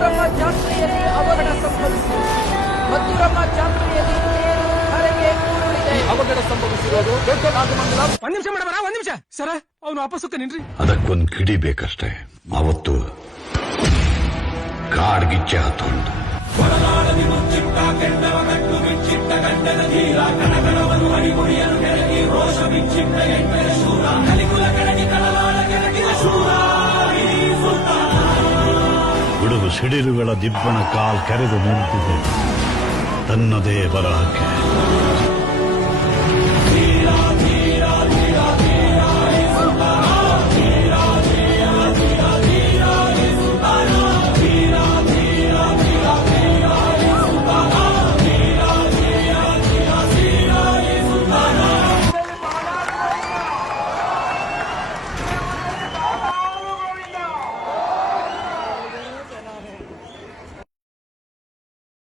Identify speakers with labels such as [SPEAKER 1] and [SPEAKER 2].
[SPEAKER 1] ಮದ್ದೂರಮ್ಮ ಜಾತ್ರೆಯಲ್ಲಿ ಅವಘಡ ಸಂಭವಿಸಿದೆ. ಮದ್ದೂರಮ್ಮ ಜಾತ್ರೆಯಲ್ಲಿ ತೇರು ಧರೆಗೆ ಉರುಳಿದೆ.
[SPEAKER 2] ಅವಘಡ ಸಂಭವಿಸಿರೋದು ದೊಡ್ಡ ನಾಗಮಂಗಲ.
[SPEAKER 3] ಒಂದ್ ನಿಮಿಷ ಮಾಡಬಾರ ಒಂದ್ ನಿಮಿಷ. ಸರ ಅವ್ನು ವಾಪಸ್ ನಿನ್ರಿ.
[SPEAKER 4] ಅದಕ್ಕೊಂದ್ ಕಿಡಿ ಬೇಕಷ್ಟೇ. ಅವತ್ತು ಕಾಡ್ಗಿಚ್ಚೆ ಹತ್ತೊಂದು. ಗುಡುಗು ಸಿಡಿಲುಗಳ ದಿಬ್ಬಣ ಕಾಲ್ ಕೆರೆದು ನಿಂತಿದೆ. ತನ್ನದೇ ಬರಹಕ್ಕೆ